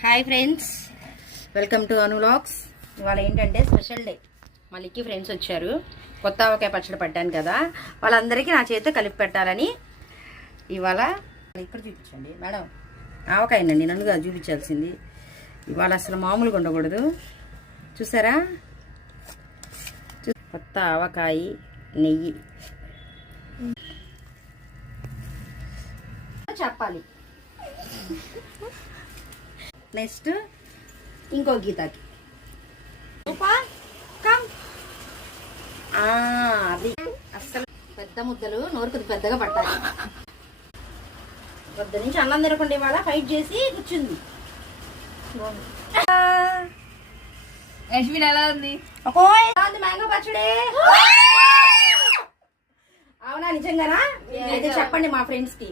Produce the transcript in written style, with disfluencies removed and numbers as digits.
Hi friends, welcome to Anu vlogs. ఇవాళ ఏంటంటే special day. మా లిక్కి ఫ్రెండ్స్ వచ్చారు. కొత్త ఆవకాయ పచ్చడి పట్టాను కదా, వాళ్ళందరికీ నా చేతితో కలిపి పెట్టాలని ఇవాళ ఇక్కడ చూపించండి మేడం. ఆవకాయనండి, నన్నుగా చూపించాల్సింది. ఇవాళ అసలు మామూలుగా ఉండకూడదు. చూసారా, కొత్త ఆవకాయ, నెయ్యి చెప్పాలి. నెక్స్ట్ ఇంకో గీతకి అది అస్సలు పెద్ద ముద్దలు నోరు కొద్ది పెద్దగా పట్టాలి. పొద్దు నుంచి అన్నం తినకుండా ఇవాళ ఫైట్ చేసి కూర్చుంది. యశ్విన్ ఎలా ఉంది? మ్యాంగో పచ్చడి. అవునా, నిజంగానా? అయితే చెప్పండి మా ఫ్రెండ్స్ కి.